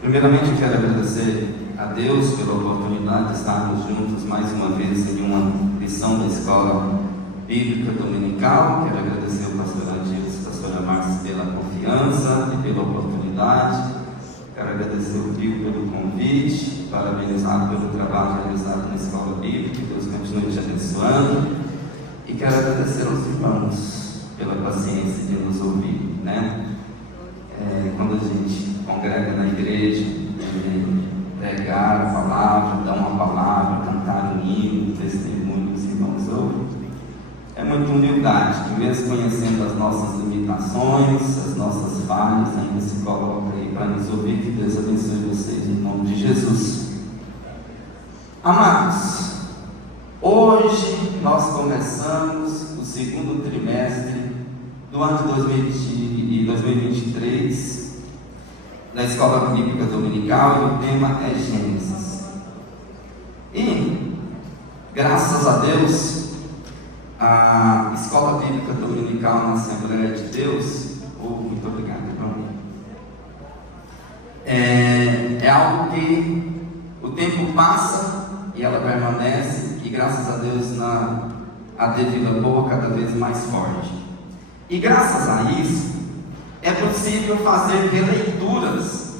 Primeiramente, eu quero agradecer a Deus pela oportunidade de estarmos juntos mais uma vez em uma lição da Escola Bíblica Dominical. Quero agradecer ao pastor Adilson e a pastora Márcia pela confiança e pela oportunidade. Quero agradecer o Pio pelo convite, parabenizar pelo trabalho realizado na Escola Bíblica, que Deus continue te abençoando. E quero agradecer aos irmãos pela paciência de nos ouvir, né? Quando a gente congrega na igreja, pregar a palavra, dar uma palavra, cantar um hino, testemunho, os irmãos ouvem, é muita humildade, que mesmo conhecendo as nossas limitações, as nossas falhas, ainda se coloca aí para nos ouvir. Que Deus abençoe vocês em nome de Jesus. Amados, hoje nós começamos o segundo trimestre do ano de 2023 da Escola Bíblica Dominical, e o tema é Gênesis. E, graças a Deus, a Escola Bíblica Dominical na Assembleia de Deus, muito obrigado, irmão, é algo que o tempo passa e ela permanece, e graças a Deus a devida boa cada vez mais forte. E graças a isso é possível fazer releituras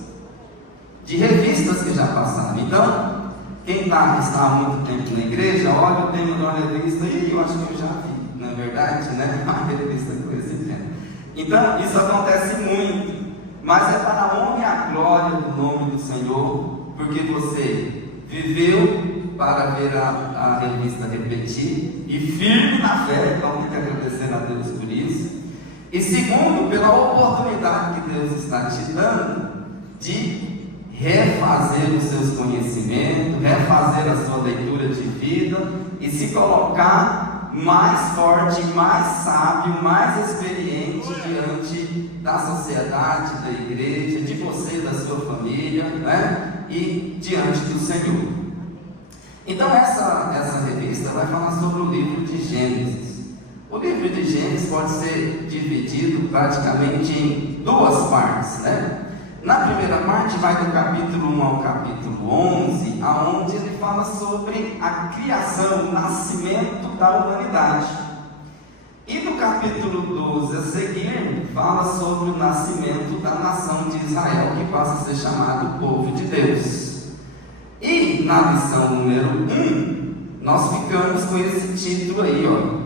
de revistas que já passaram. Então, quem está há muito tempo na igreja, olha o tema de uma revista e eu acho que eu já vi, não é verdade, né? Uma revista com esse tema. Então, isso acontece muito, mas é para a honra e a glória do nome do Senhor, porque você viveu para ver a revista repetir, e firme na fé. Então tem que agradecer a Deus por isso. E segundo, pela oportunidade que Deus está te dando de refazer os seus conhecimentos, refazer a sua leitura de vida e se colocar mais forte, mais sábio, mais experiente diante da sociedade, da igreja, de você, da sua família, né? E diante do Senhor. Então essa revista vai falar sobre o livro de Gênesis. O livro de Gênesis pode ser dividido praticamente em duas partes, né? Na primeira parte vai do capítulo 1 ao capítulo 11, aonde ele fala sobre a criação, o nascimento da humanidade. E do capítulo 12 a seguir, fala sobre o nascimento da nação de Israel, que passa a ser chamado povo de Deus. E na lição número 1, nós ficamos com esse título aí, ó,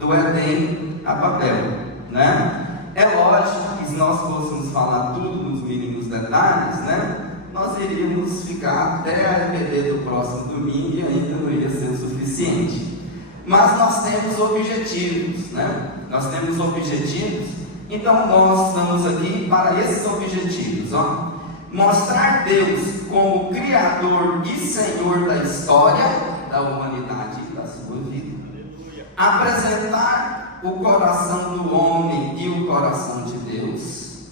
do Éden a Babel, né? É lógico que se nós fôssemos falar tudo nos mínimos detalhes, né, nós iríamos ficar até a EBD do próximo domingo e ainda não ia ser o suficiente. Mas nós temos objetivos, né? Nós temos objetivos, então nós estamos aqui para esses objetivos, ó. Mostrar Deus como Criador e Senhor da história da humanidade e da sua vida. Apresentar o coração do homem e o coração de Deus,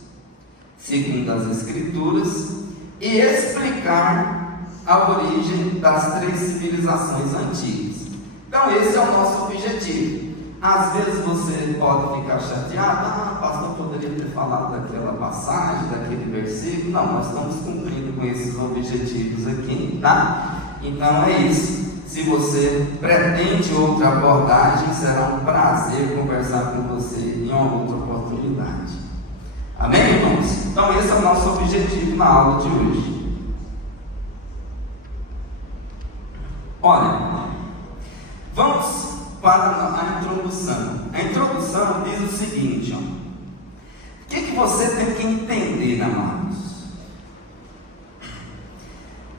segundo as Escrituras, e explicar a origem das 3 civilizações antigas. Então esse é o nosso objetivo. Às vezes você pode ficar chateado, pastor, poderia ter falado daquela passagem, daquele versículo. Não, nós estamos cumprindo com esses objetivos aqui, tá? Então é isso. Se você pretende outra abordagem, será um prazer conversar com você em uma outra oportunidade. Amém, irmãos? Então esse é o nosso objetivo na aula de hoje. Olha, vamos para a introdução. A introdução diz o seguinte, ó. O que você tem que entender, amados?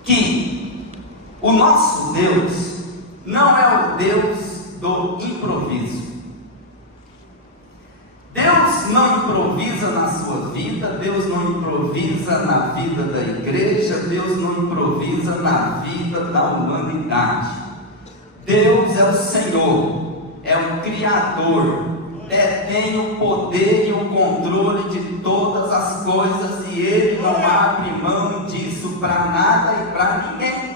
Que o nosso Deus não é o Deus do improviso. Deus não improvisa na sua vida, Deus não improvisa na vida da igreja, Deus não improvisa na vida da humanidade. Deus é o Senhor, é o Criador, detém o poder e o controle de todas as coisas, e Ele não abre mão disso para nada e para ninguém.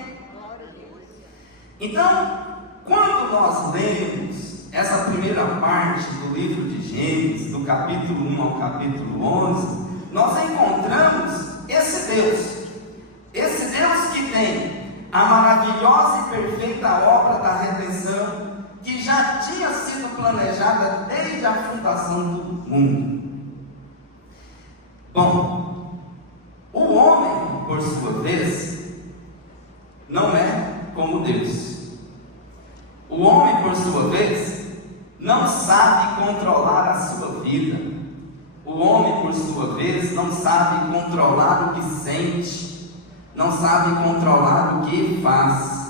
Então, quando nós lemos essa primeira parte do livro de Gênesis, do capítulo 1 ao capítulo 11, nós encontramos esse Deus. vem a maravilhosa e perfeita obra da redenção, que já tinha sido planejada desde a fundação do mundo. Bom, o homem, por sua vez, não é como Deus. O homem, por sua vez, não sabe controlar a sua vida. O homem, por sua vez, não sabe controlar o que sente, não sabe controlar o que faz.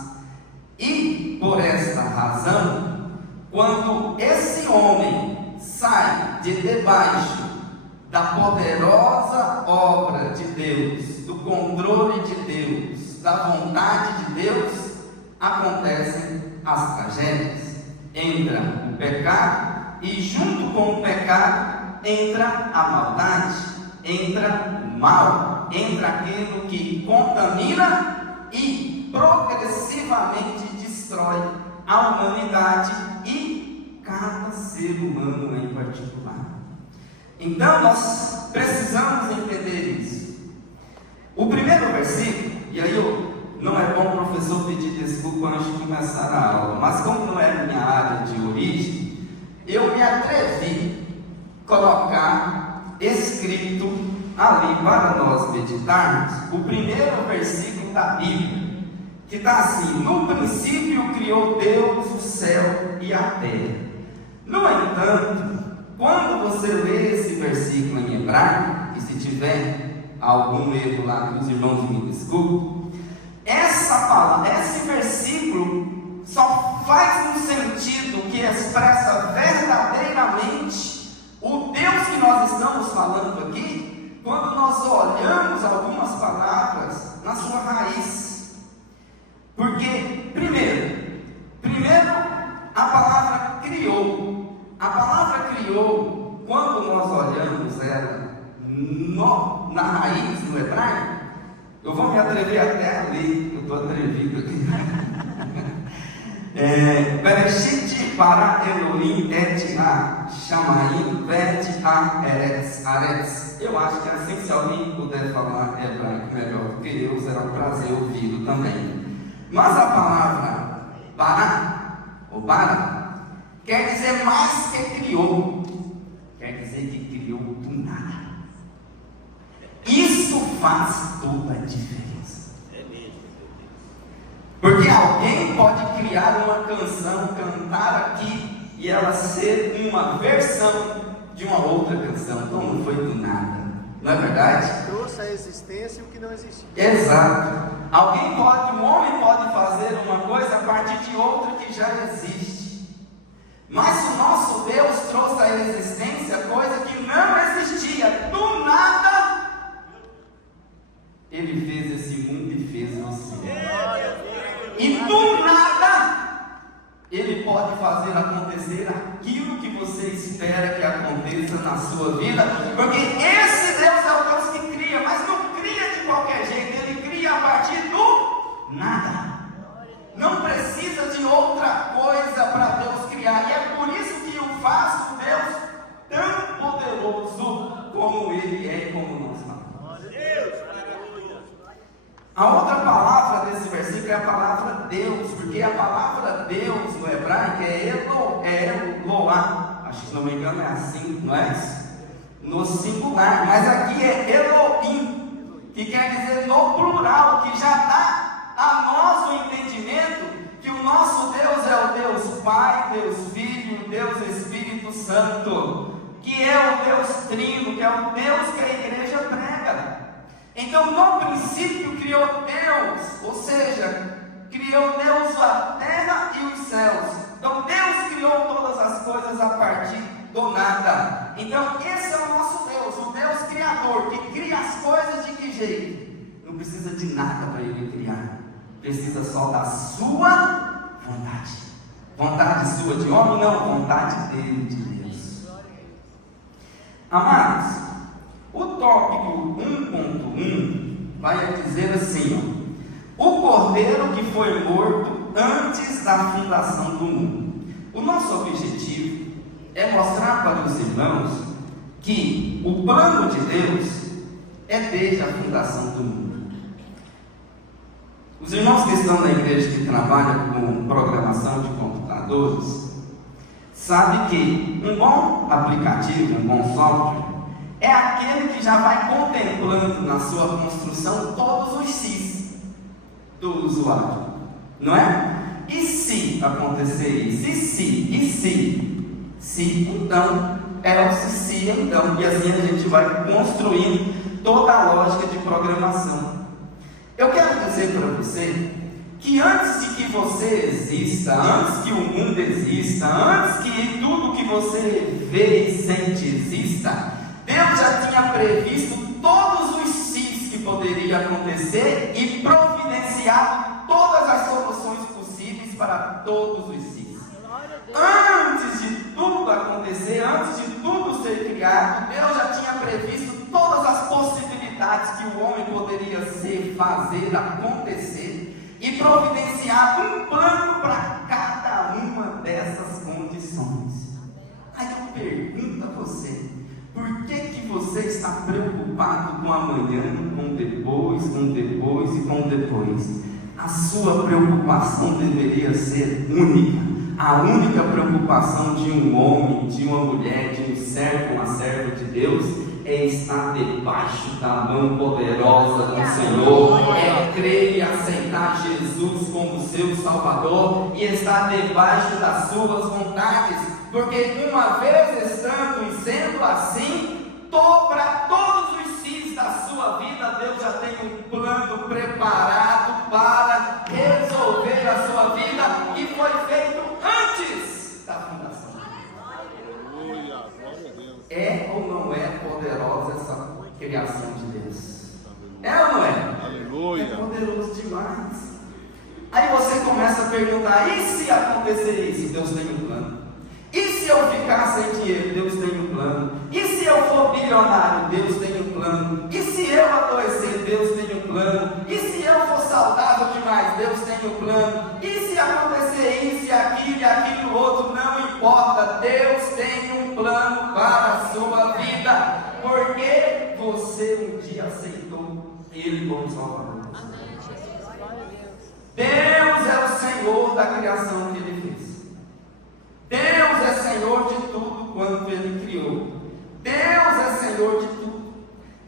E, por esta razão, quando esse homem sai de debaixo da poderosa obra de Deus, do controle de Deus, da vontade de Deus, acontecem as tragédias. Entra o pecado e, junto com o pecado, entra a maldade, entra o mal, entra aquilo que contamina e progressivamente destrói a humanidade e cada ser humano em particular. Então nós precisamos entender isso. O primeiro versículo, e aí não é bom o professor pedir desculpa antes de começar a aula, mas como não é minha área de origem, eu me atrevi a colocar escrito ali para nós meditarmos o primeiro versículo da Bíblia, que está assim: no princípio criou Deus o céu e a terra. No entanto, quando você lê esse versículo em hebraico, e se tiver algum erro lá, que os irmãos me desculpem, essa palavra, esse versículo só faz um sentido que expressa verdadeiramente o Deus que nós estamos falando aqui, quando nós olhamos algumas palavras na sua raiz. Porque, primeiro, a palavra criou. A palavra criou, quando nós olhamos ela na raiz, no hebraico, eu vou me atrever até a ler, eu estou atrevido aqui. Bereshit bara Elohim et ha-shamayim vet ha-eretz. Eu acho que assim, se alguém puder falar hebraico melhor do que eu, será um prazer ouvi-lo também. Mas a palavra bara, ou bara, quer dizer mais que criou, quer dizer que criou do nada. Isso faz toda a diferença. Porque alguém pode criar uma canção, cantar aqui, e ela ser uma versão de uma outra canção. Então não foi do nada, não é verdade? Trouxe à existência o que não existia. Exato. Um homem pode fazer uma coisa a partir de outra que já existe. Mas o nosso Deus trouxe à existência coisa que não existia. Do nada, Ele fez esse mundo e fez você. E do nada, Ele pode fazer acontecer aquilo que você espera que aconteça na sua vida. Porque esse Deus é o Deus que cria, mas não cria de qualquer jeito. Ele cria a partir do nada. Não precisa de outra coisa para Deus criar. E é por isso que o faz um Deus tão poderoso como Ele é e como nós falamos. A outra palavra desse versículo é a palavra Deus, porque a palavra Deus no hebraico é Eloá. Acho que, se não me engano, é assim, não é isso? No singular, mas aqui é Elohim, que quer dizer no plural, que já dá a nós o entendimento que o nosso Deus é o Deus Pai, Deus Filho, Deus Espírito Santo, que é o Deus Trino, que é o Deus que a igreja prega. Então, no princípio criou Deus, ou seja, criou Deus a terra e os céus. Então, Deus criou todas as coisas a partir do nada. Então, esse é o nosso Deus, o Deus Criador, que cria as coisas de que jeito? Não precisa de nada para Ele criar, precisa só da sua vontade. Vontade sua de homem? Não, vontade dele, de Deus. Amados, o tópico 1.1 vai dizer assim: o cordeiro que foi morto antes da fundação do mundo. O nosso objetivo é mostrar para os irmãos que o plano de Deus é desde a fundação do mundo. Os irmãos que estão na igreja que trabalham com programação de computadores sabem que um bom aplicativo, um bom software, é aquele que já vai contemplando na sua construção todos os Cs do usuário, não é? E se acontecer isso? Se, então, é o se, então, e assim a gente vai construindo toda a lógica de programação. Eu quero dizer para você que antes de que você exista, antes que o mundo exista, antes que tudo que você vê e sente exista, Deus já tinha previsto todos os Cs que poderiam acontecer e providenciado todas as soluções possíveis para todos os Cs. Antes de tudo acontecer, antes de tudo ser criado, Deus já tinha previsto todas as possibilidades que o homem poderia ser, fazer, acontecer e providenciado um plano para cada uma dessas condições. Aí eu pergunto a você, por que você está preocupado com amanhã, com depois e com depois? A sua preocupação deveria ser única. A única preocupação de um homem, de uma mulher, de um servo, uma serva de Deus, é estar debaixo da mão poderosa do Senhor, é crer e aceitar Jesus como seu Salvador e estar debaixo das suas vontades, porque uma vez estando e sendo assim, para todos os Cs da sua vida, Deus já tem um plano preparado para resolver a sua vida que foi feito antes da fundação. É ou não é poderosa essa criação de Deus? É ou não é? Aleluia. É poderoso demais. Aí você começa a perguntar: e se acontecer isso? Deus tem um plano. E se eu ficar sem dinheiro? Deus tem um plano. E se eu for bilionário? Deus tem um plano. E se eu adoecer? Deus tem um plano. E se eu for saudável demais? Deus tem um plano. E se acontecer isso e aquilo outro? Não importa. Deus tem um plano para a sua vida. Porque você um dia aceitou Ele como Salvador. Deus é o Senhor da criação que Ele fez. Deus é Senhor de tudo quanto Ele criou. Deus é Senhor de tudo.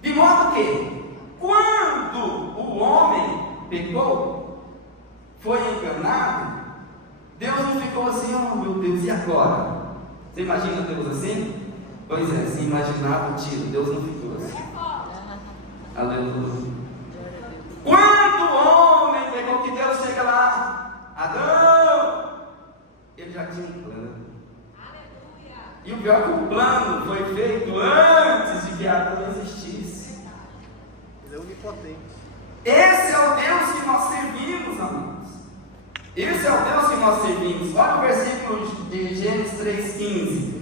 De modo que, quando o homem pecou, foi enganado, Deus não ficou assim: oh meu Deus, e agora? Você imagina Deus assim? Pois é, se imaginava o tiro, Deus não ficou assim. Aleluia. Quando o homem pecou, que Deus chega lá: Adão, Ele já tinha um plano. Aleluia. E o pior é que o plano foi feito antes de que Adão existisse. Ele é onipotente. Esse é o Deus que nós servimos, amados. Esse é o Deus que nós servimos. Olha o versículo de Gênesis 3,15.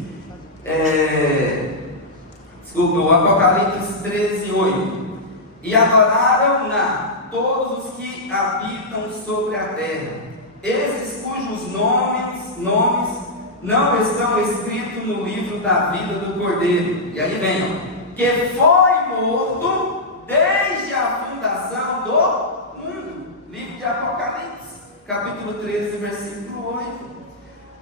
O Apocalipse 13:8. E adoraram-na todos os que habitam sobre a terra, esses cujos nomes não estão escritos no livro da vida do Cordeiro. E aí vem, que foi morto desde a fundação do mundo. Livro de Apocalipse, capítulo 13, versículo 8.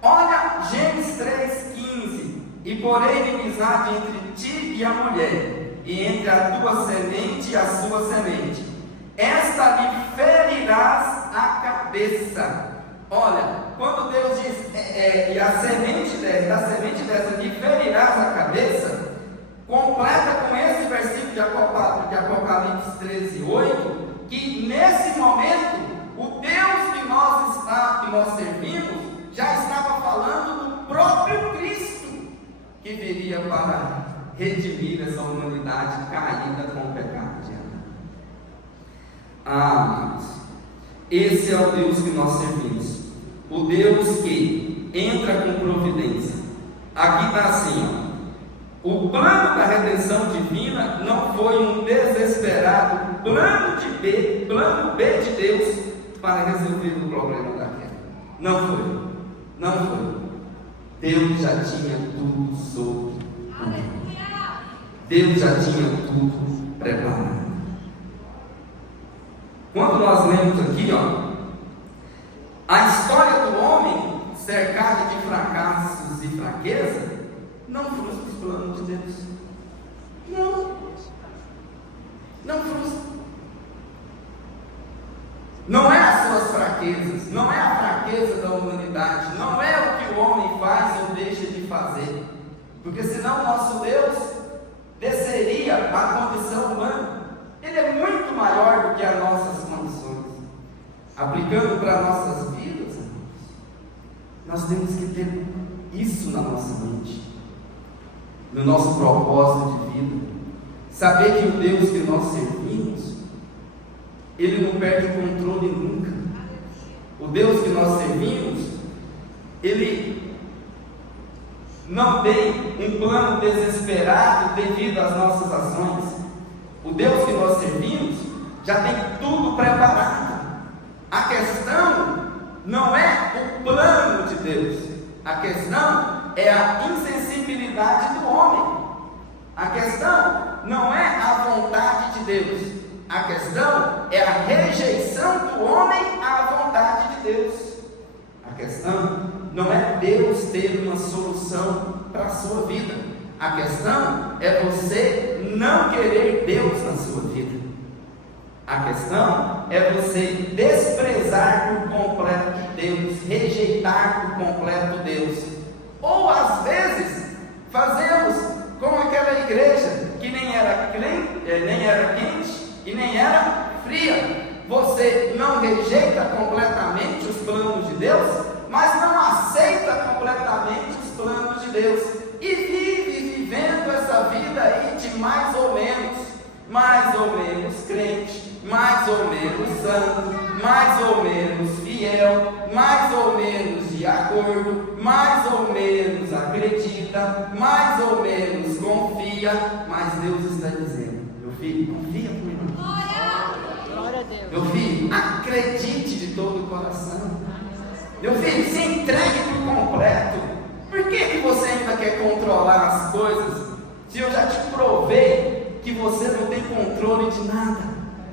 Olha Gênesis 3,15. E porém inimizade entre ti e a mulher, e entre a tua semente e a sua semente. Esta lhe ferirás a cabeça. Olha, quando Deus diz, e a semente dessa lhe ferirás a cabeça, completa com esse versículo de Apocalipse 13:8, que nesse momento, o Deus que nós servimos, já estava falando do próprio Cristo, que viria para redimir essa humanidade caída com o pecado de Adão. Amados, esse é o Deus que nós servimos, o Deus que entra com providência. Aqui está assim, ó: o plano da redenção divina não foi um desesperado plano B de Deus para resolver o problema da terra. Não foi. Deus já tinha tudo sobre tudo. Deus já tinha tudo preparado. Quando nós lemos aqui, a história do homem cercado de fracassos e fraqueza, não frustra os planos de Deus. Não frustra. Não é as suas fraquezas, não é a fraqueza da humanidade, não é o que o homem faz ou deixa de fazer, porque senão o nosso Deus desceria à condição humana. Ele é muito maior do que as nossas condições. Aplicando para nossas vidas, nós temos que ter isso na nossa mente, no nosso propósito de vida, saber que o Deus que nós servimos, Ele não perde o controle nunca. O Deus que nós servimos, Ele não tem um plano desesperado devido às nossas ações. O Deus que nós servimos já tem tudo preparado. A questão não é o plano de Deus, a questão é a insensibilidade do homem. A questão não é a vontade de Deus, a questão é a rejeição do homem à vontade de Deus. A questão não é Deus ter uma solução para a sua vida, a questão é você não querer Deus na sua vida. A questão é você desprezar por completo Deus, rejeitar por completo Deus. Ou às vezes fazemos como aquela igreja que nem era quente e nem era fria. Você não rejeita completamente os planos de Deus, mas não aceita completamente os planos de Deus e vive vivendo essa vida aí de mais ou menos crente, mais ou menos santo, mais ou menos fiel, mais ou menos de acordo, mais ou menos acredita, mais ou menos confia, mas Deus está dizendo: meu filho, confia comigo. Glória a Deus. Meu filho, acredite de todo o coração. Meu filho, se entregue por completo. Por que você ainda quer controlar as coisas, se eu já te provei que você não tem controle de nada?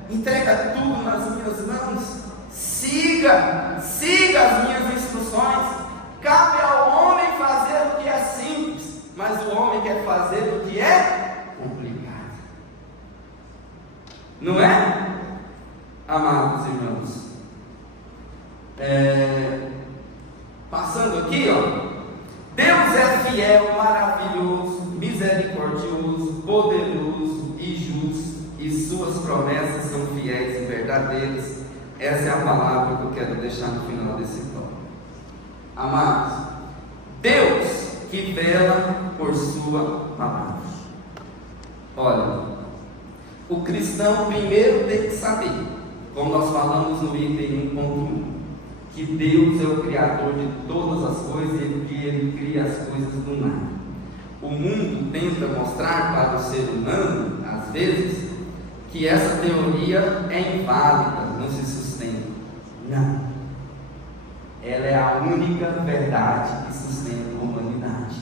Entrega tudo nas minhas mãos. Siga as minhas instruções. Cabe ao homem fazer o que é simples, mas o homem quer fazer o que é complicado. Não é, amados irmãos? Passando aqui, Deus é fiel, maravilhoso, misericordioso, poderoso e justo, e suas promessas são fiéis e verdadeiras. Essa é a palavra que eu quero deixar no final desse tópico. Amados, Deus que vela por sua palavra. Olha, o cristão primeiro tem que saber, como nós falamos no item 1.1, que Deus é o Criador de todas as coisas e que Ele cria as coisas do nada. O mundo tenta mostrar para o ser humano, às vezes, que essa teoria é inválida, não se sustenta. Não. Ela é a única verdade que sustenta a humanidade.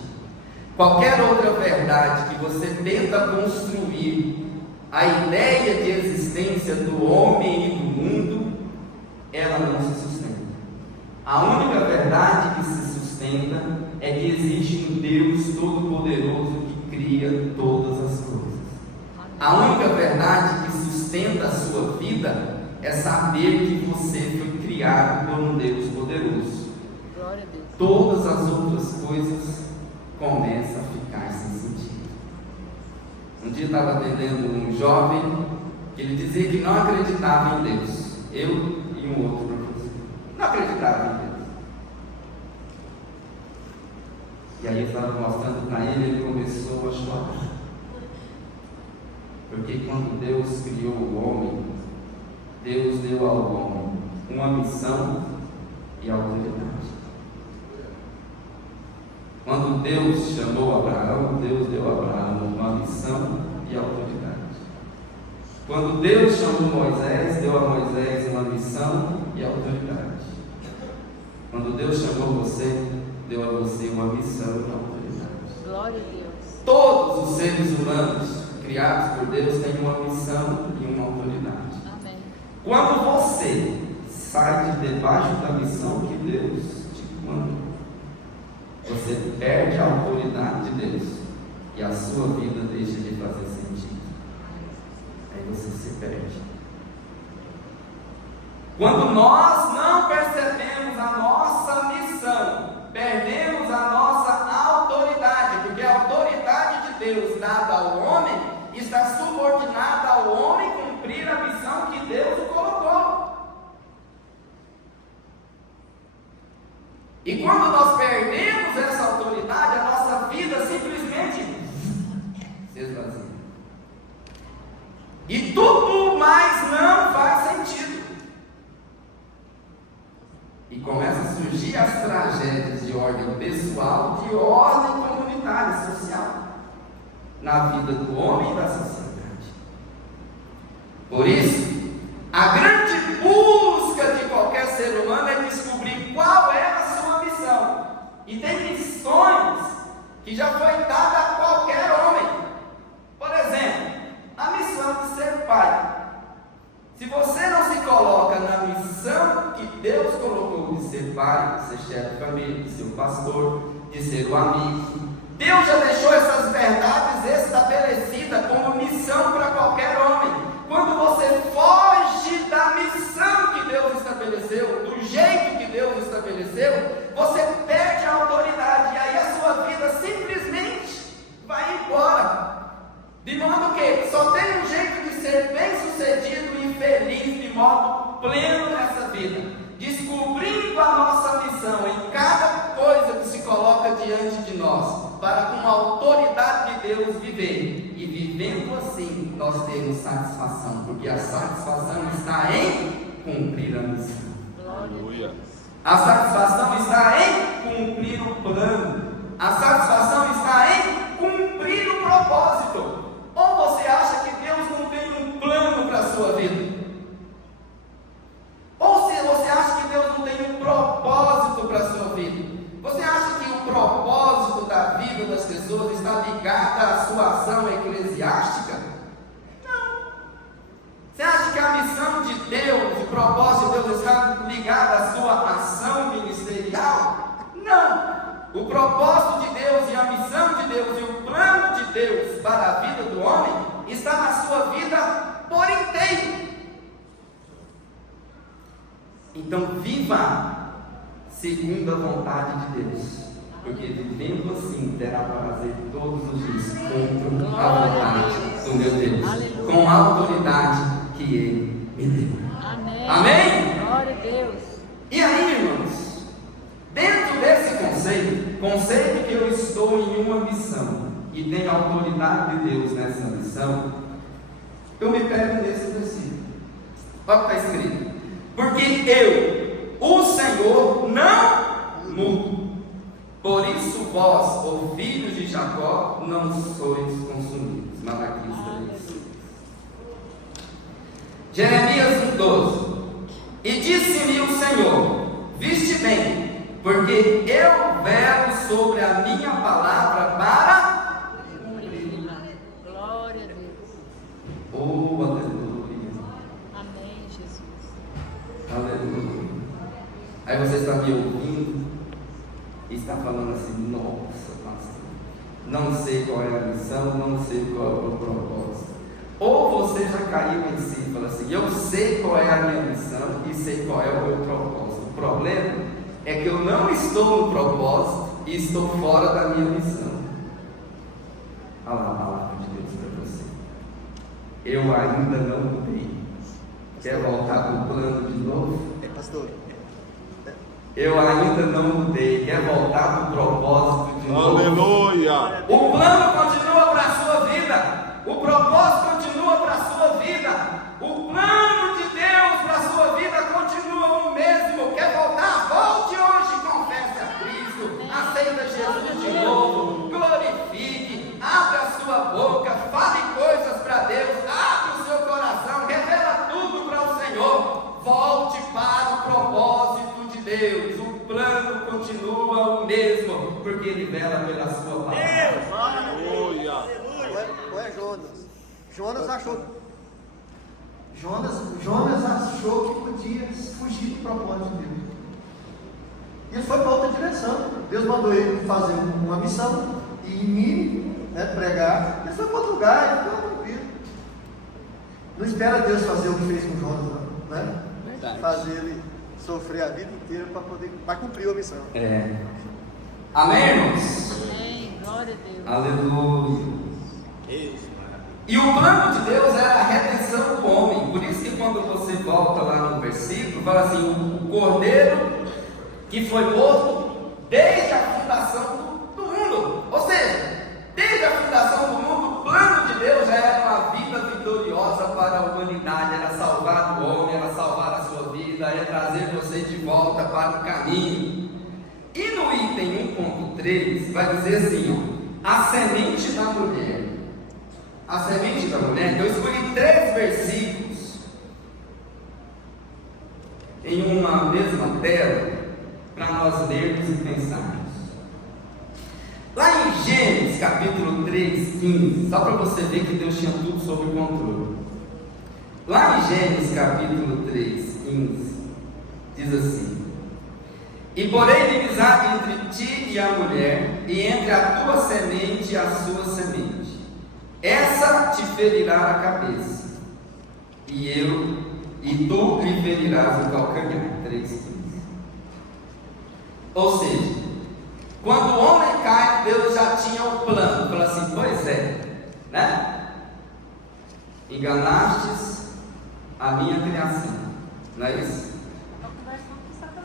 Qualquer outra verdade que você tenta construir a ideia de existência do homem e do mundo, ela não se sustenta. A única verdade que se sustenta é que existe um Deus Todo-Poderoso que cria todas as coisas. A única verdade que sustenta a sua vida é saber que você foi criado por um Deus poderoso. Glória a Deus. Todas as outras coisas começam a ficar sem sentido. Um dia eu estava atendendo um jovem que ele dizia que não acreditava em Deus. Eu e um outro professor não acreditava em Deus. E aí eu estava mostrando para ele, ele começou a chorar. Porque quando Deus criou o homem, Deus deu ao homem uma missão e autoridade. Quando Deus chamou Abraão, Deus deu a Abraão uma missão e autoridade. Quando Deus chamou Moisés, deu a Moisés uma missão e autoridade. Quando Deus chamou você, deu a você uma missão e autoridade. Glória a Deus. Todos os seres humanos criados por Deus têm uma missão e uma autoridade. Amém. Quando você sai de debaixo da missão que Deus te manda, você perde a autoridade de Deus e a sua vida deixa de fazer sentido. Aí você se perde. Quando nós não percebemos a nossa missão, perdemos a nossa autoridade, porque a autoridade de Deus dada ao homem está subordinada ao homem cumprir a missão que Deus o colocou. E quando nós perdemos essa autoridade, a nossa vida simplesmente se esvazia. E tudo mais não faz sentido. E começam a surgir as tragédias de ordem pessoal, de ordem comunitária, social, na vida do homem e da sociedade. Por isso, a grande busca de qualquer ser humano é descobrir qual é a sua missão. E tem missões que já foi dada a qualquer homem. Por exemplo, a missão de ser pai. Se você não se coloca na missão que Deus colocou de ser pai, de ser chefe de família, de ser o pastor, de ser o amigo, Deus já deixou essas verdades estabelecidas como missão para qualquer homem. Quando você foge da missão que Deus estabeleceu, do jeito que Deus estabeleceu, você perde a autoridade e aí a sua vida simplesmente vai embora. De modo que só tem um jeito de ser bem-sucedido e feliz de modo pleno nessa vida, descobrindo a nossa missão em cada coisa que se coloca diante de nós, para com a autoridade de Deus viver. E vivendo assim, nós temos satisfação, porque a satisfação está em cumprir a missão. Aleluia. A satisfação está em cumprir o plano. A satisfação está em cumprir o propósito. Ou você acha que Deus não tem um plano para a sua vida? Ou se você acha que Deus não tem um propósito para a sua vida? Você acha que o propósito da vida das pessoas está ligado à sua ação eclesiástica? Não. Você acha que a missão de Deus, o propósito de Deus está ligado à sua ação ministerial? Não. O propósito de Deus e a missão de Deus e o plano de Deus para a vida do homem está na sua vida por inteiro. Então viva segundo a vontade de Deus, porque vivendo assim terá prazer todos os dias, cumpro a vontade do meu Deus, com a autoridade que Ele me deu. Amém. Amém? Glória a Deus. E aí, irmãos, dentro desse conceito que eu estou em uma missão e tenho a autoridade de Deus nessa missão, eu me pego nesse versículo. Olha o que está escrito: porque eu, o Senhor, não mudo. Por isso vós, ó filhos de Jacó, não sois consumidos. Malaquias 3. Jeremias 1:12. E disse-me o Senhor: viste bem, porque eu velo sobre a minha palavra para cumpri-la. Glória a Deus. Oh, aleluia. Amém, Jesus. Aleluia. Aí você está me ouvindo e está falando assim: nossa, pastor, não sei qual é a missão, não sei qual é o propósito. Ou você já caiu em si e fala assim: eu sei qual é a minha missão e sei qual é o meu propósito. O problema é que eu não estou no propósito e estou fora da minha missão. Olha lá a palavra de Deus para você. Eu ainda não mudei. Quer voltar para o plano de novo? É, pastor. Eu ainda não mudei. Quer voltar para o propósito de novo? Aleluia. O plano continua para a sua vida. O propósito continua para a sua vida. O plano de Deus para a sua vida continua o mesmo. Quer voltar? Volte hoje. Confesse a Cristo. Aceita Jesus de novo. Glorifique. Abra a sua boca. Fale coisas para Deus. Abre o seu coração. Revela tudo para o Senhor. Volte para o propósito de Deus. O plano continua o mesmo, porque Ele vela pela sua palavra. Aleluia. Qual é Jonas? Jonas achou. Jonas achou que podia fugir do propósito de Deus. E ele foi para outra direção. Deus mandou ele fazer uma missão e em Nínive, né, pregar. Ele foi para outro lugar e ficou tranquilo. Não espera Deus fazer o que fez com Jonas, não, né? Verdade. Fazer ele sofrer a vida inteira para cumprir a missão. Amém, irmãos? Amém. Glória a Deus. Aleluia. E o plano de Deus era a redenção do homem. Por isso que quando você volta lá no versículo, fala assim: o cordeiro que foi morto desde a fundação do mundo. Ou seja, desde a fundação do mundo, o plano de Deus já era uma vida vitoriosa para a humanidade. Era salvar o homem, era salvar a sua vida, era trazer você de volta para o caminho. E no item 1.3 vai dizer assim, ó, a semente da mulher. A semente da mulher, eu escolhi 3 versículos em uma mesma tela para nós lermos e pensarmos. Lá em Gênesis capítulo 3, 15, só para você ver que Deus tinha tudo sob controle. Lá em Gênesis capítulo 3, 15, diz assim: e porém inimizade entre ti e a mulher, e entre a tua semente e a sua semente. Essa te ferirá a cabeça, e tu lhe ferirás o calcanhar. 3,15. Ou seja, quando o homem cai, Deus já tinha o plano. Fala assim, pois é, né? Enganastes a minha criação, não é isso?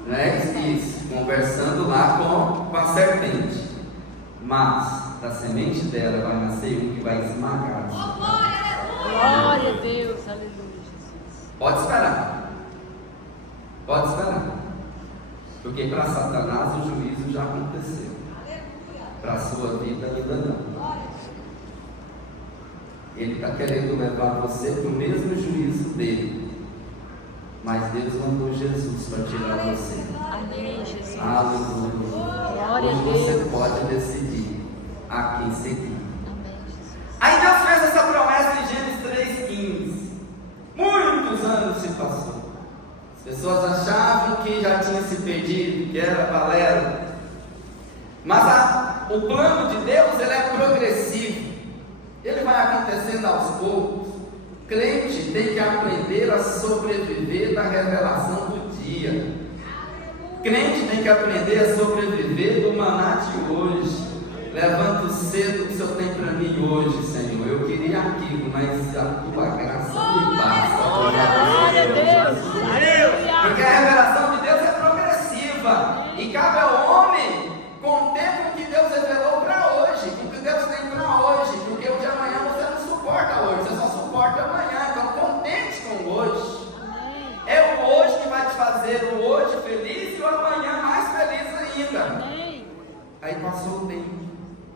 Não é isso? Conversando lá com a serpente. Mas da semente dela vai nascer um que vai esmagar. Glória a Deus. Aleluia, Jesus. Pode esperar. Pode esperar. Porque para Satanás o juízo já aconteceu. Para a sua vida ainda não. Ele está querendo levar você para o mesmo juízo dele. Mas Deus mandou Jesus para tirar você. Amém, Jesus. Aleluia. Glória a Hoje você Deus. pode decidir a quem seguir. Amém, Jesus. Aí Deus fez essa promessa em Gênesis 3,15. Muitos anos se passou. As pessoas achavam que já tinha se perdido, que era balela. Mas o plano de Deus, ele é progressivo. Ele vai acontecendo aos poucos. O crente tem que aprender a sobreviver da revelação do dia. O crente tem que aprender a sobreviver do maná de hoje. Levanto cedo, o que o Senhor tem para mim hoje, Senhor. Eu queria aquilo, mas a tua graça me basta. Glória a Deus. Aleluia. Porque a revelação de Deus é progressiva. E cabe ao homem conter com o que Deus revelou para hoje, com o que Deus tem para hoje. Porque o de amanhã você não suporta hoje, você só suporta amanhã. Então contente com o hoje. Amém. É o hoje que vai te fazer o hoje feliz e o amanhã mais feliz ainda. Amém. Aí passou o tempo.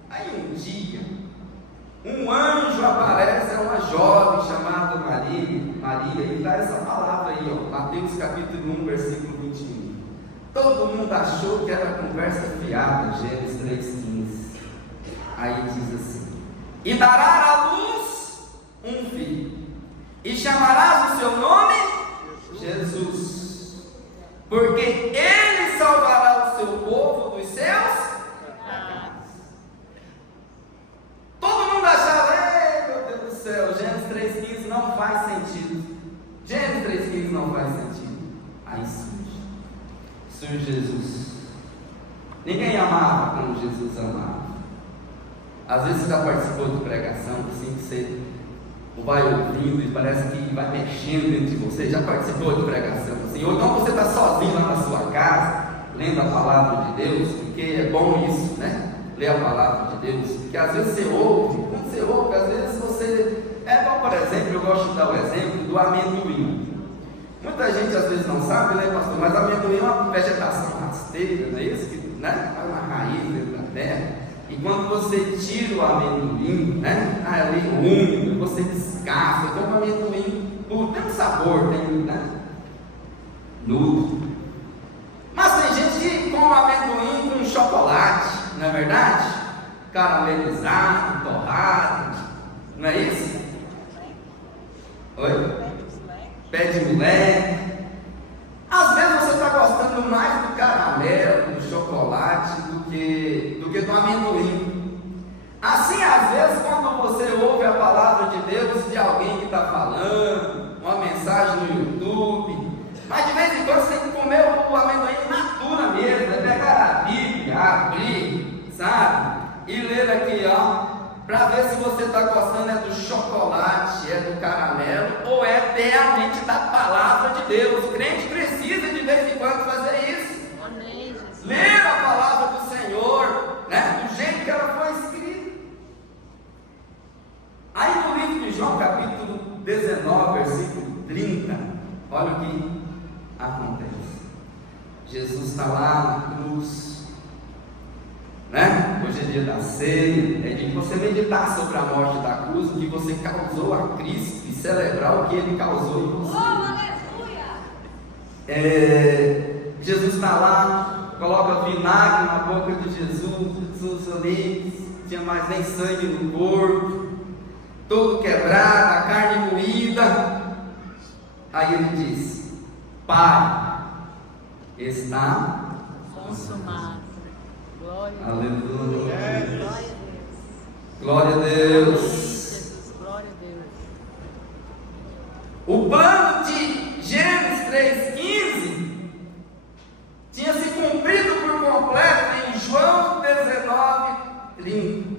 Aí um dia, um anjo aparece a uma jovem chamada Maria, e dá essa palavra aí, ó, Mateus capítulo 1, versículo 21. Todo mundo achou que era conversa fiada, Gênesis 3,15. Aí diz assim: e dará à luz um filho, e chamarás o seu nome Jesus, porque ele salvará o seu povo dos seus. Todo mundo achava, ei meu Deus do céu, Gênesis 3,15 não faz sentido. Gênesis 3,15 não faz sentido. Aí surge Jesus. Ninguém amava como Jesus amava. Às vezes você já participou de pregação, assim que você vai ouvindo e parece que vai mexendo dentro de você. Já participou de pregação assim? Ou então você está sozinho lá na sua casa, lendo a palavra de Deus, porque é bom isso, né? Ler a palavra de Deus, porque às vezes você ouve, quando você ouve, às vezes você, igual, por exemplo, eu gosto de dar o exemplo do amendoim. Muita gente às vezes não sabe, né, pastor, mas amendoim é uma vegetação rasteira, não é isso? Que, né, faz uma raiz dentro da terra, e quando você tira o amendoim, né, ali úmido, você descasca, então o amendoim puro, tem um sabor, tem, né, nudo. Mas tem gente que come amendoim com chocolate, não é verdade? Caramelizado, torrado, não é isso? Oi? pé de moleque. Às vezes você está gostando mais do caramelo, do chocolate, do que do amendoim. Assim, às vezes, quando você ouve a palavra de Deus de alguém que está falando, uma mensagem no YouTube, mas de vez em quando você tem que comer o amendoim in natura mesmo, né? Pegar a Bíblia, abrir, sabe? E ler aqui, ó, para ver se você está gostando é do chocolate, é do caramelo, ou é realmente da palavra de Deus. O crente precisa de vez em quando fazer isso. Amém, Jesus. Ler a palavra do Senhor, né? Do jeito que ela foi escrita. Aí no livro de João, capítulo 19, versículo 30, olha o que acontece. Jesus está lá na cruz, né? Hoje é dia da ceia, é dia de você meditar sobre a morte da cruz, o que você causou a Cristo e celebrar o que Ele causou em você. Jesus está lá, coloca vinagre na boca de Jesus. Jesus ali tinha mais nem sangue no corpo, todo quebrado, a carne moída. Aí Ele diz: Pai, está Consumado. Glória a Deus. Aleluia. Glória a Deus. Glória a Deus. Jesus, glória a Deus. O plano de Gênesis 3,15 tinha se cumprido por completo em João 19:30.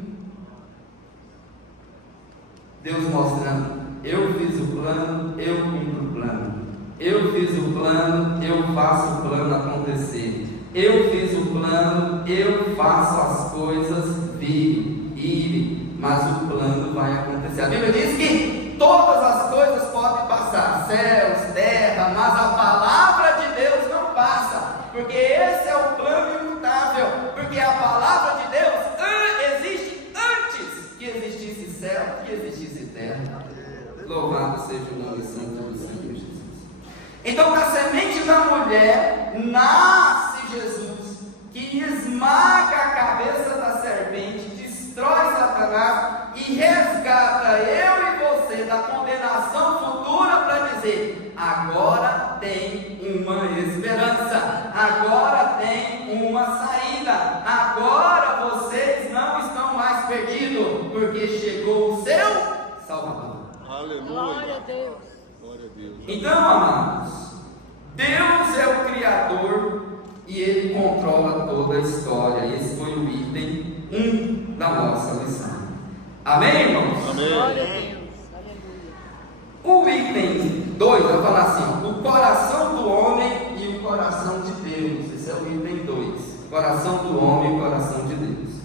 Deus mostrando: eu fiz o plano, eu cumpro o plano. Eu fiz o plano, eu faço o plano acontecer. Eu fiz o plano, eu faço as coisas virem, mas o plano vai acontecer. A Bíblia diz que todas as coisas podem passar, céus, terra, mas a palavra de Deus não passa, porque esse é o plano imutável, porque a palavra de Deus existe antes que existisse céu, que existisse terra. Louvado seja o nome santo do Senhor Jesus. Então, da semente da mulher nasce Jesus, que esmaga a cabeça da serpente, destrói Satanás e resgata eu e você da condenação futura, para dizer: agora tem uma esperança, agora tem uma saída, agora vocês não estão mais perdidos, porque chegou o seu Salvador. Aleluia. Glória a Deus. Glória a Deus. Então, amados, Deus é o Criador e Ele controla toda a história. Esse foi o item 1 da nossa lição. Amém, irmãos? Glória a Amém. Deus. Aleluia. O item 2 vai falar assim: o coração do homem e o coração de Deus. Esse é o item 2. Coração do homem e o coração de Deus.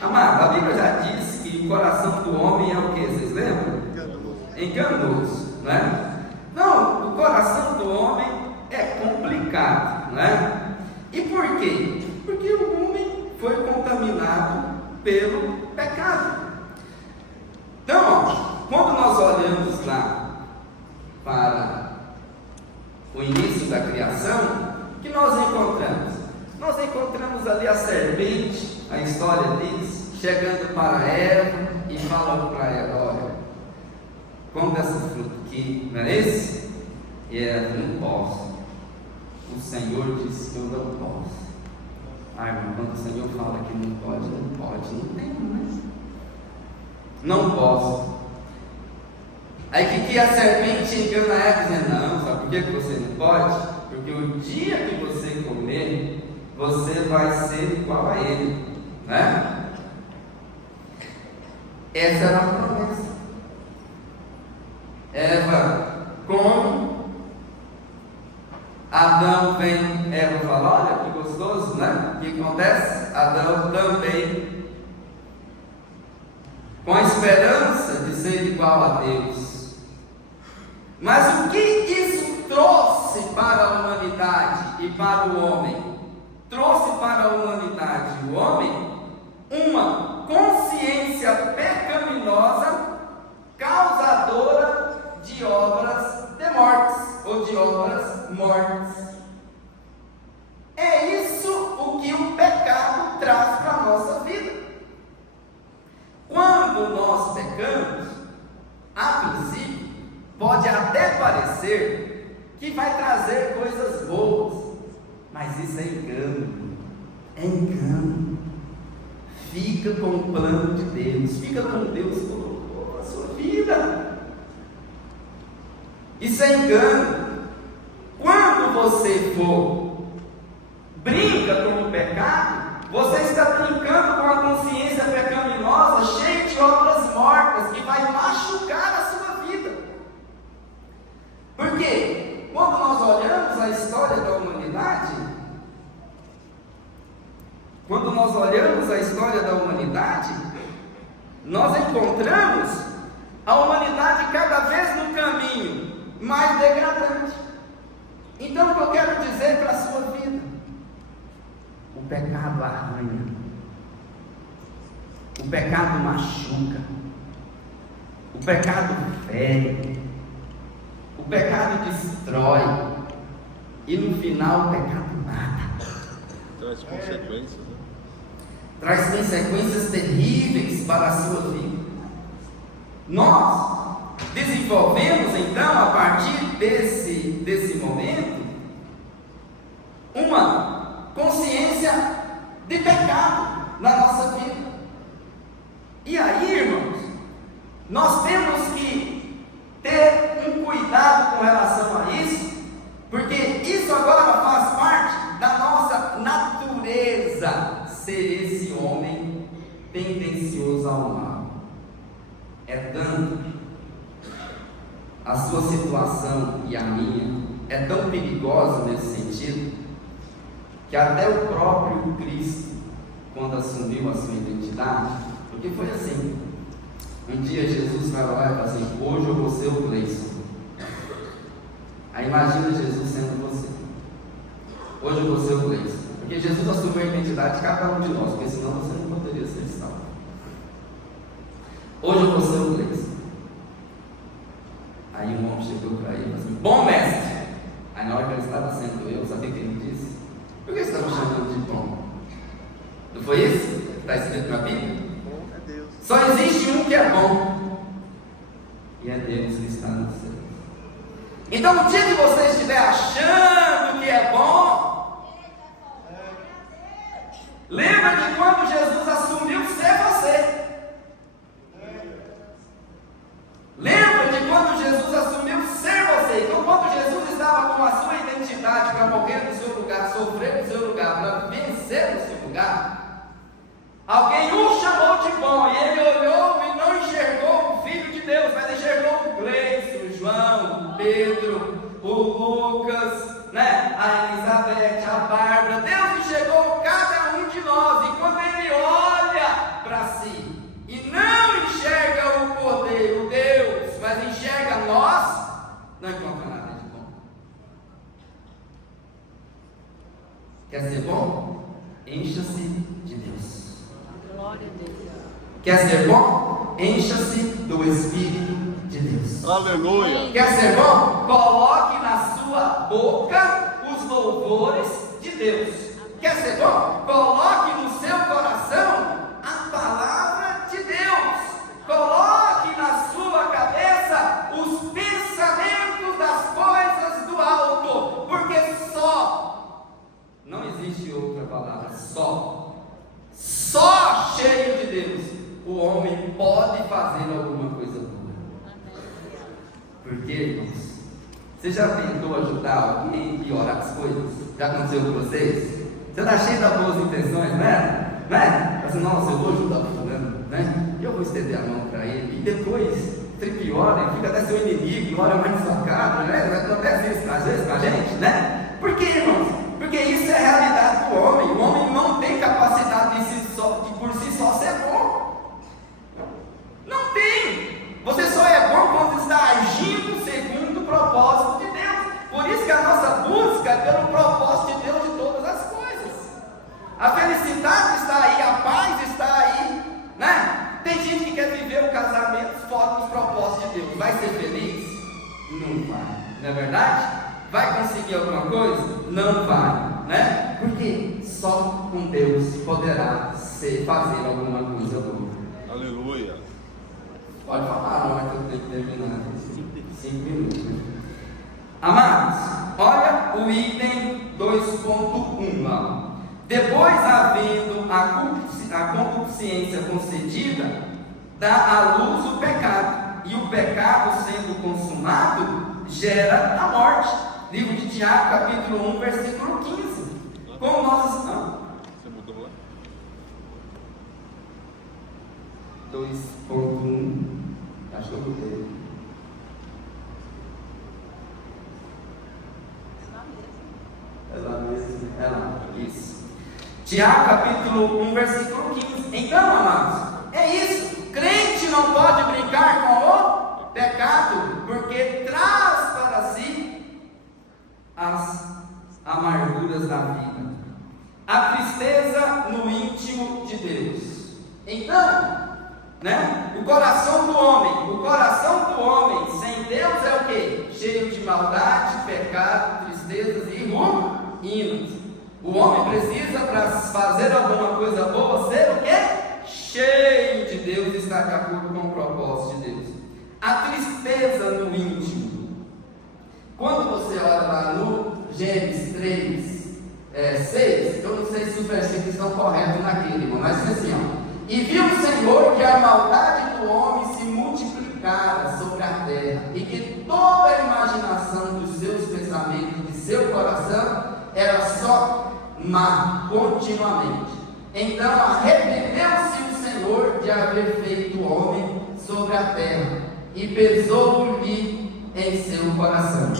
Amado, a Bíblia já diz que o coração do homem é o que? Vocês lembram? Enganoso, né? Não, o coração do homem é complicado, né? E por quê? Porque o homem foi contaminado pelo pecado. Então, ó, quando nós olhamos lá para o início da criação, o que nós encontramos? Nós encontramos ali a serpente, a história diz, chegando para Eva e falando para ela: olha, come dessa fruta aqui, não é isso? E ela: não posso. O Senhor disse que eu não posso. Ah, irmão, quando o Senhor fala que não pode, não tem mais. Não posso. Aí que a serpente engana ela, dizendo: não, sabe por que você não pode? Porque o dia que você comer, você vai ser igual a ele, né? Essa era a promessa. Eva come, Adão vem, Eva fala: olha que gostoso, né? O que acontece? Adão também, com a esperança de ser igual a Deus. Mas o que isso trouxe para a humanidade e para o homem? Trouxe para a humanidade e o homem uma consciência pecaminosa, causadora de obras de mortes, ou de obras mortes. É isso o que o pecado traz para a nossa vida. Quando nós pecamos, a princípio, pode até parecer que vai trazer coisas boas, mas isso é engano. É engano. Fica com o plano de Deus, fica com Deus que colocou na sua vida. Isso é engano. Quando você brinca com o pecado, você está brincando com a consciência pecaminosa, cheia de obras mortas, que vai machucar a sua vida. Por quê? Quando nós olhamos a história da humanidade, nós encontramos a humanidade cada vez no caminho mais degradante. Então, o que eu quero dizer para a sua vida? O pecado arranha, o pecado machuca, o pecado fere, o pecado destrói, e no final o pecado mata. Traz consequências, né? Traz consequências terríveis para a sua vida. Nós desenvolvemos então, a partir desse momento, uma consciência de pecado na nossa vida. E aí, irmãos, nós temos que ter um cuidado com relação a isso, porque isso agora faz parte da nossa natureza, ser esse homem tendencioso ao mal. É tanto a sua situação e a minha é tão perigosa nesse sentido, que até o próprio Cristo, quando assumiu a sua identidade, porque foi assim, um dia Jesus vai lá e fala assim: hoje eu vou ser o Gleison. Aí imagina Jesus sendo você. Hoje eu vou ser o Gleison. Porque Jesus assumiu a identidade de cada um de nós, porque senão você não poderia ser salvo. Hoje eu vou ser o Gleison. Aí um homem chegou para ele e falou assim: bom mestre. Aí na hora que ele estava sendo eu, sabe o que ele disse? Por que você está me chamando de bom? Não foi isso que está escrito na Bíblia? Bom é Deus. Só existe um que é bom, e é Deus que está no céu. Então, no dia que você estiver achando que é bom, lembra de quando Jesus assumiu ser você. Lembra de quando Jesus assumiu ser você. Então, quando Jesus estava com a sua identidade para morrer no seu lugar, sofrer no seu lugar, para vencer no seu lugar, alguém o chamou de bom, e ele olhou e não enxergou o Filho de Deus, mas enxergou o Gleison, o João, o Pedro, o Lucas, a Elizabeth, a Bárbara. Deus enxergou cada um de nós, e quando ele olha para si e não enxerga o Cordeiro, Deus, mas enxerga nós, não encontra nada de bom. Quer ser bom? Encha-se de Deus. Glória a Deus. Quer ser bom? Encha-se do Espírito de Deus. Aleluia. Quer ser bom? Coloque na sua boca os louvores de Deus. Quer ser bom? Coloque no seu coração a palavra de Deus. Coloque na sua cabeça os pensamentos das coisas do alto, porque não existe outra palavra, só cheio de Deus, o homem pode fazer alguma coisa boa. Porque, irmãos, você já tentou ajudar alguém e piorar as coisas? Já aconteceu com vocês? Você está cheio de boas intenções, né? Assim, nossa, eu vou ajudar o fulano, eu vou estender a mão para ele, e depois ele piora, ele fica até seu inimigo, não olha mais na sua cara, acontece isso às vezes com a gente, Por quê, irmãos? Porque isso é a realidade do homem. O homem não tem capacidade de por si só ser bom. Não tem. Você só é bom quando está agindo segundo o propósito de Deus. Por isso que a nossa busca é pelo propósito de Deus de todas as coisas. A felicidade está aí, a paz está aí, Tem gente que quer viver o casamento fora dos propósitos de Deus. Vai ser feliz? Não vai. Não é verdade? Vai conseguir alguma coisa? Não vai, Porque só com Deus poderá fazer alguma coisa boa. Aleluia. Pode falar, não é que eu tenho que terminar. 5 minutos. Amados, olha o item 2.1 lá. Depois, havendo a concupiscência concedida, dá à luz o pecado, e o pecado sendo consumado, gera a morte. Livro de Tiago, capítulo 1, versículo 15. Como nós estamos? Você mudou lá? 2.1. Acho que eu mudei. É lá mesmo. É lá. Isso. Tiago, capítulo 1, versículo 15. Então, amados, é isso. Crente não pode brincar com o pecado, porque traz para si as amarguras da vida, a tristeza no íntimo de Deus. Então, o coração do homem sem Deus é o que? Cheio de maldade, pecado, tristezas e ruínas. O homem precisa, para fazer alguma coisa boa, ser o que? Cheio de Deus, estar de acordo com o propósito de Deus. A tristeza no íntimo. Quando você olha lá no Gênesis 6, eu não sei se os versículos estão corretos naquele, irmão, mas diz assim, ó: e viu o Senhor que a maldade do homem se multiplicara sobre a terra, e que toda a imaginação dos seus pensamentos, de seu coração, era só má, continuamente. Então arrependeu-se o Senhor de haver feito o homem sobre a terra, e pesou-lhe em seu coração.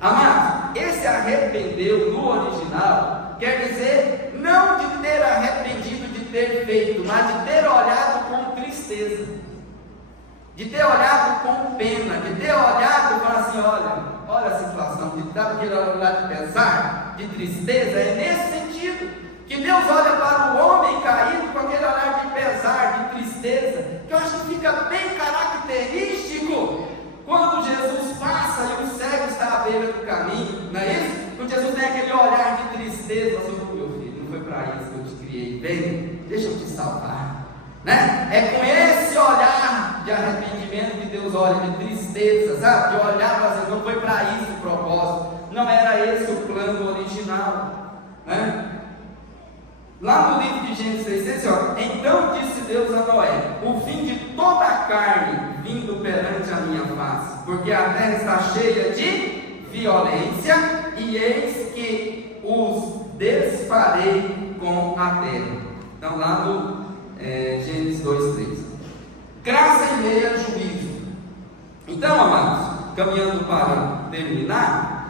Amados, esse arrependeu no original quer dizer não de ter arrependido de ter feito, mas de ter olhado com tristeza, de ter olhado com pena, de ter olhado e falar assim: olha a situação, de dar aquele olhar de pesar, de tristeza. É nesse sentido que Deus olha para o homem caído com aquele olhar de pesar, de tristeza, que eu acho que fica bem característico quando Jesus passa e o cego está à beira do caminho, não é isso? Quando Jesus tem aquele olhar de tristeza, assim: meu filho, não foi para isso que eu te criei, vem, deixa eu te salvar, né? É com esse olhar de arrependimento que Deus olha, de tristeza, sabe? De olhar para assim: não foi para isso o propósito, não era esse o plano original, né? Lá no livro de Gênesis 6, então disse Deus a Noé: o fim de toda a carne vindo perante a minha face, porque a terra está cheia de violência, e eis que os desfarei com a terra. Então lá no Gênesis 2:3, graça em meio a juízo. Então, amados, caminhando para terminar,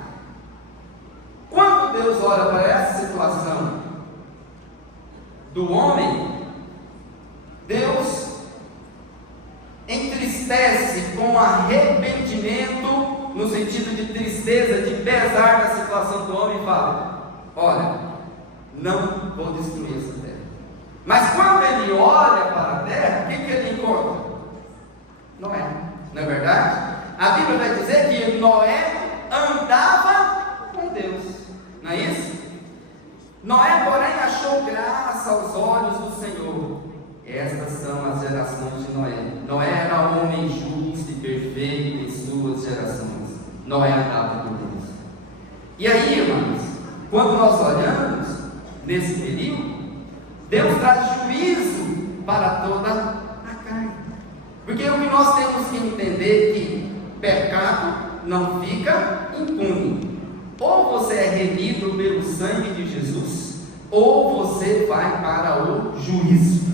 quando Deus olha para essa situação do homem, Deus entristece com arrependimento, no sentido de tristeza, de pesar da situação do homem, e fala: olha, não vou destruir essa terra. Mas quando ele olha para a terra, o que ele encontra? Noé, não é verdade? A Bíblia vai dizer que Noé andava com Deus, não é isso? Noé, porém, achou graça aos olhos do Senhor. Estas são as gerações de Noé. Noé era um homem justo e perfeito em suas gerações. Noé andava com Deus. E aí, irmãos, quando nós olhamos nesse período, Deus traz juízo para toda a carne. Porque o que nós temos que entender é que pecado não fica impune. Ou você é remido pelo sangue de Jesus, ou você vai para o juízo.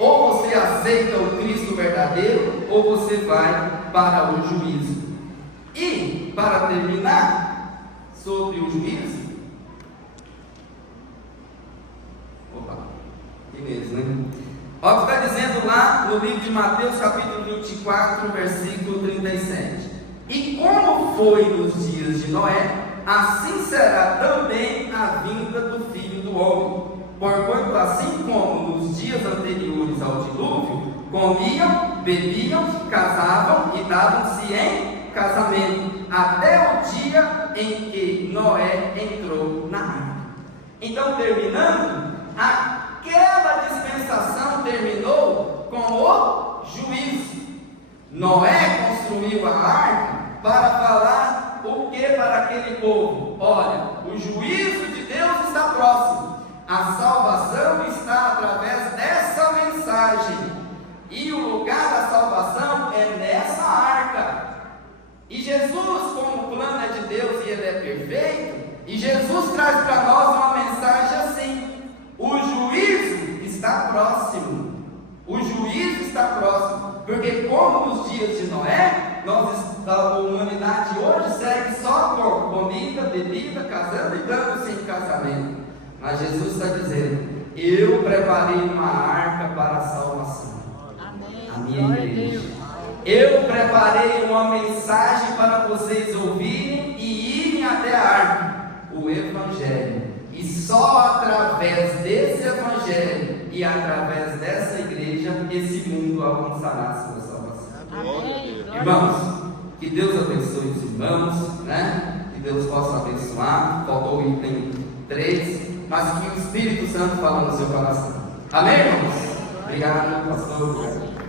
Ou você aceita o Cristo verdadeiro, ou você vai para o juízo. E, para terminar, sobre o juízo, aqui mesmo, né? Olha o que está dizendo lá no livro de Mateus, capítulo 24, versículo 37. E como foi nos dias de Noé, assim será também a vinda do Filho do Homem. Porquanto, assim como nos dias anteriores ao dilúvio, comiam, bebiam, casavam e davam-se em casamento, até o dia em que Noé entrou na arca. Então, terminando, aquela dispensação terminou com o juízo. Noé construiu a arca para falar o que para aquele povo? Olha, o juízo de Deus está próximo, a salvação está através dessa mensagem, e o lugar da salvação é nessa arca. E Jesus, como o plano é de Deus e ele é perfeito, e Jesus traz para nós uma mensagem assim: o juízo está próximo. O juízo está próximo, porque como nos dias de Noé, a humanidade hoje segue só por comida, bebida, casando e dando-se em casamento. Mas Jesus está dizendo: eu preparei uma arca para a salvação. Amém. A minha Glória a igreja. Deus. Eu preparei uma mensagem para vocês ouvirem e irem até a arca, o Evangelho. E só através desse Evangelho e através dessa igreja, esse mundo alcançará a sua salvação. Amém. Glória a Irmãos, que Deus abençoe os irmãos, né? Que Deus possa abençoar. Faltou o item 3, mas que o Espírito Santo fala no seu coração. Amém, irmãos? Obrigado, pastor.